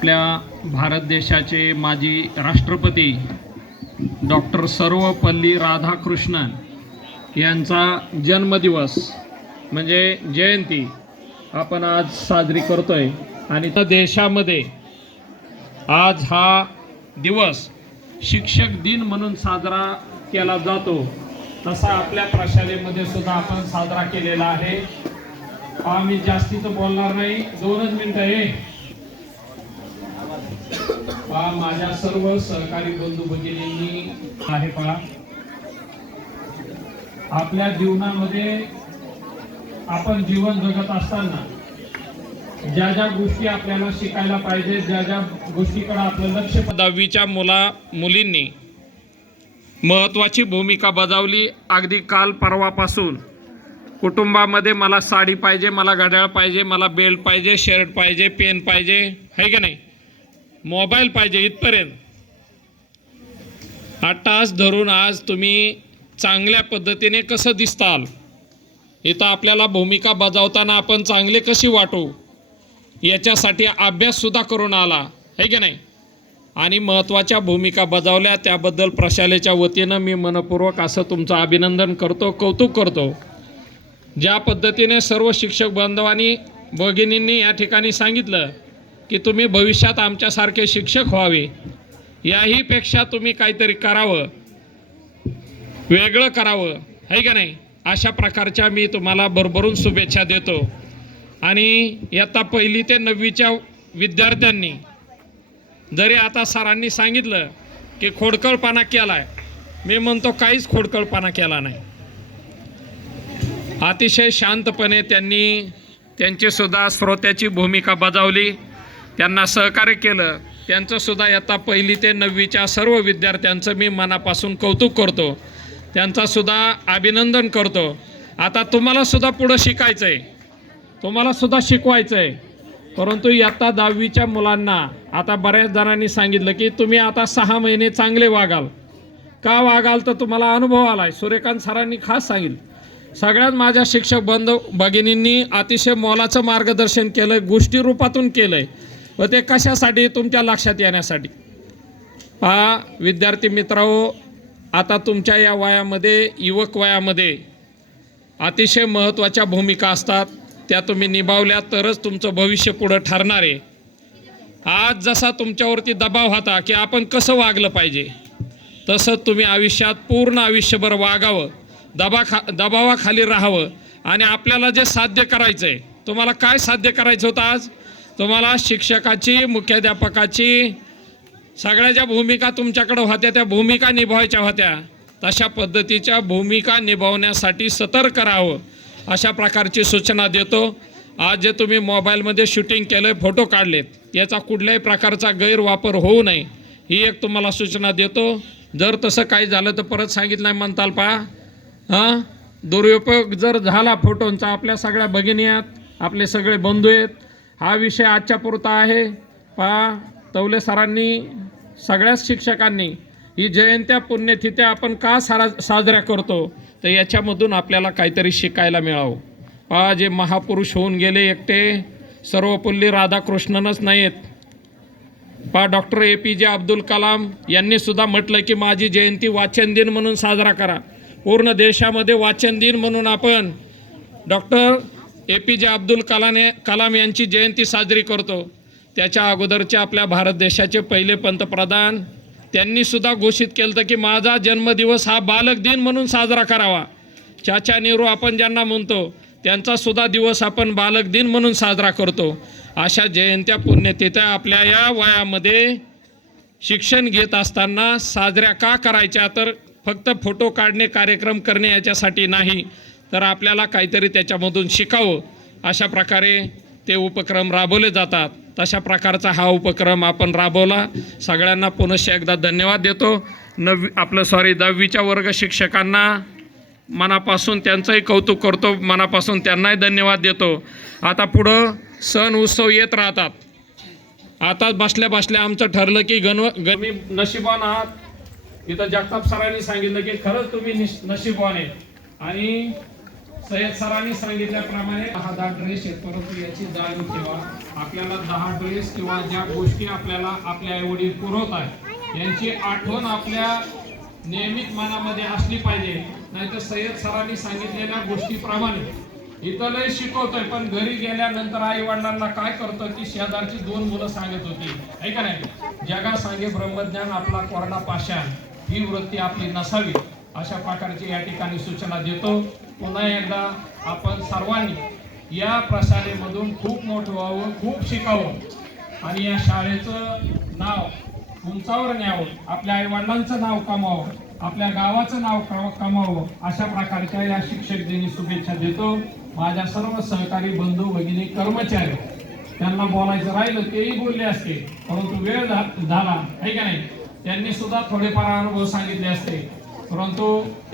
आपल्या भारत देशाचे माजी राष्ट्रपती डॉक्टर सर्वपल्ली राधाकृष्णन यांचा जन्मदिवस म्हणजे जयंती आपण आज साजरी करतो आहे आणि त्या देशामध्ये आज हा दिवस शिक्षक दिन म्हणून साजरा केला जातो. तसा आपल्या प्रशालेमध्ये सुद्धा आपण साजरा केलेला आहे. आम्ही जास्तीचं बोलणार नाही. दोनच मिनटं आहे माझ्या सर्व सहकारी बंधू भगिनींनी आहे पहा. आपल्या जीवनामध्ये आपण जीवन जगत असताना ज्या ज्या गोष्टी आपल्याला शिकायला पाहिजे ज्या ज्या गोष्टीकडे आपलं लक्ष दहावीच्या मुला मुलींनी महत्वाची भूमिका बजावली. अगदी काल परवापासून कुटुंबामध्ये मला साडी पाहिजे मला घड्याळ पाहिजे मला बेल्ट पाहिजे शर्ट पाहिजे पेन पाहिजे. आहे का नाही? मोबाईल पाहिजे इथपर्यंत. हा टास धरून आज तुम्ही चांगल्या पद्धतीने कसं दिसताल इथं आपल्याला भूमिका बजावताना आपण चांगले कशी वाटू याच्यासाठी अभ्याससुद्धा करून आला आहे की नाही? आणि महत्त्वाच्या भूमिका बजावल्या त्याबद्दल प्रशालेच्या वतीनं मी मनपूर्वक असं तुमचं अभिनंदन करतो कौतुक करतो. ज्या पद्धतीने सर्व शिक्षक बांधवांनी भगिनींनी या ठिकाणी सांगितलं की तुम्ही भविष्यात आमच्यासारखे शिक्षक व्हावे. याही पेक्षा तुम्ही काहीतरी करावं. वेगळं करावं. आहे का नाही? अशा प्रकारच्या मी तुम्हाला भरभरून शुभेच्छा देतो. आणि इयत्ता पहिली ते नववीच्या विद्यार्थ्यांनी जरी आता सरांनी सांगितलं की खोडकळपणा केला आहे मी म्हणतो काहीच खोडकळपणा केला नाही. अतिशय शांतपणे त्यांनी त्यांचीसुद्धा श्रोत्याची भूमिका बजावली. त्यांना सहकार्य केलं. त्यांचंसुद्धा आता पहिली ते नववीच्या सर्व विद्यार्थ्यांचं मी मनापासून कौतुक करतो. त्यांचासुद्धा अभिनंदन करतो. आता तुम्हालासुद्धा पुढं शिकायचं आहे तुम्हालासुद्धा शिकवायचं आहे परंतु इयत्ता दहावीच्या मुलांना आता बऱ्याच जणांनी सांगितलं की तुम्ही आता सहा महिने चांगले वागाल. का वागाल तर तुम्हाला अनुभव आला आहे सूर्यकांत सरांनी खास सांगितलं. सगळ्यात माझ्या शिक्षक बंधू भगिनींनी अतिशय मोलाचं मार्गदर्शन केलं आहे गोष्टी रूपातून केलं आहे व ते कशासाठी? तुमच्या लक्षात येण्यासाठी. पहा विद्यार्थी मित्रांनो आता तुमच्या या वयामध्ये युवक वयामध्ये अतिशय महत्त्वाच्या भूमिका असतात. त्या तुम्ही निभावल्या तरच तुमचं भविष्य पुढं ठरणार आहे. आज जसा तुमच्यावरती दबाव होता की आपण कसं वागलं पाहिजे तसं तुम्ही आयुष्यात पूर्ण आयुष्यभर वागावं दबा खा दबावाखाली राहावं आणि आपल्याला जे साध्य करायचं आहे तुम्हाला काय साध्य करायचं होतं आज? तुम्हाला शिक्षकाची मुख्याध्यापकाची सगळ्या ज्या भूमिका तुमच्याकडं होत्या त्या भूमिका निभावायच्या होत्या. तशा पद्धतीच्या भूमिका निभावण्यासाठी सतर्क राहावं अशा प्रकारची सूचना देतो. आज जे तुम्ही मोबाईलमध्ये शूटिंग केलं आहे फोटो काढलेत याचा कुठल्याही प्रकारचा गैरवापर होऊ नये. ही एक तुम्हाला सूचना देतो. जर तसं काही झालं तर परत सांगितलं नाही म्हणताल पहा. हां? दुरुपयोग जर झाला फोटोंचा आपल्या सगळ्या भगिनी आहेत आपले सगळे बंधू आहेत हा विषय आजच्या पुरता आहे. पहा तवले सरांनी सगळ्याच शिक्षकांनी ही जयंत्या पुण्यतिथ्या आपण का सारा साजऱ्या करतो? तर याच्यामधून आपल्याला काहीतरी शिकायला मिळावं. पहा जे महापुरुष होऊन गेले एकटे सर्वपल्ली राधाकृष्णनच नाहीत. पहा डॉक्टर ए पी जे अब्दुल कलाम यांनी सुद्धा म्हटलं की माझी जयंती वाचन दिन म्हणून साजरा करा. पूर्ण देशामध्ये वाचन दिन म्हणून आपण डॉक्टर ए पी जे अब्दुल कलाने कलाम यांची जयंती साजरी करतो. त्याच्या अगोदरचे आपल्या भारत देशाचे पहिले पंतप्रधान. त्यांनी सुद्धा घोषित केलं होतं की माझा जन्मदिवस हा बालक दिन म्हणून साजरा करावा. चाचा नेहरू आपण ज्यांना म्हणतो त्यांचा सुद्धा दिवस आपण बालक दिन म्हणून साजरा करतो. अशा जयंत्या पुण्यतिथ्या आपल्या या वयामध्ये शिक्षण घेत असताना साजऱ्या का करायच्या तर फक्त फोटो काढणे कार्यक्रम करणे याच्यासाठी नाही. तर आपल्याला काहीतरी त्याच्यामधून शिकावं. अशा प्रकारे ते उपक्रम राबवले जातात. तशा प्रकारचा हा उपक्रम आपण राबवला. सगळ्यांना पुनश्च एकदा धन्यवाद देतो. नववी आपलं सॉरी दहावीच्या वर्ग शिक्षकांना मनापासून त्यांचंही कौतुक करतो. मनापासून त्यांनाही धन्यवाद देतो. आता पुढं सण उत्सव येत राहतात. आता बसल्या बसल्या आमचं ठरलं की गणव गमी नशिबान आहात. इथं जगताप सरांनी सांगितलं की खरंच तुम्ही निश- नशिबान आहे. आणि सय्यद सरांनी सांगितल्याप्रमाणे दहा दहा ड्रेस आहेत परंतु याची जाणीव ठेवा. आपल्याला दहा ड्रेस किंवा ज्या गोष्टी आपल्याला आपल्या आईवडील पुरवत आहेत यांची आठवण आपल्या नियमित मनामध्ये असली पाहिजे. नाहीतर सय्यद सरांनी सांगितलेल्या गोष्टीप्रमाणे इथं लय शिकवतोय पण घरी गेल्यानंतर आई वडिलांना काय करतो की शेजारची दोन मुलं सांगत होती. ऐका का नाही जगा सांगे ब्रह्मज्ञान आपला कोरडा पाषाण ही वृत्ती आपली नसावी. अशा प्रकारची या ठिकाणी सूचना देतो. पुन्हा एकदा आपण सर्वांनी या प्रशालेमधून खूप मोठं व्हावं खूप शिकावं. आणि या शाळेचं नाव उंचावर न्यावं आपल्या आईवडिलांचं नाव कमावं आपल्या गावाचं नाव कमावं अशा प्रकारच्या या शिक्षक दिनी शुभेच्छा देतो. माझ्या सर्व सहकारी बंधू भगिनी कर्मचारी त्यांना बोलायचं राहिलं तेही बोलले असते परंतु वेळ झाला आहे का नाही? त्यांनी सुद्धा थोडेफार अनुभव सांगितले असते. परंतु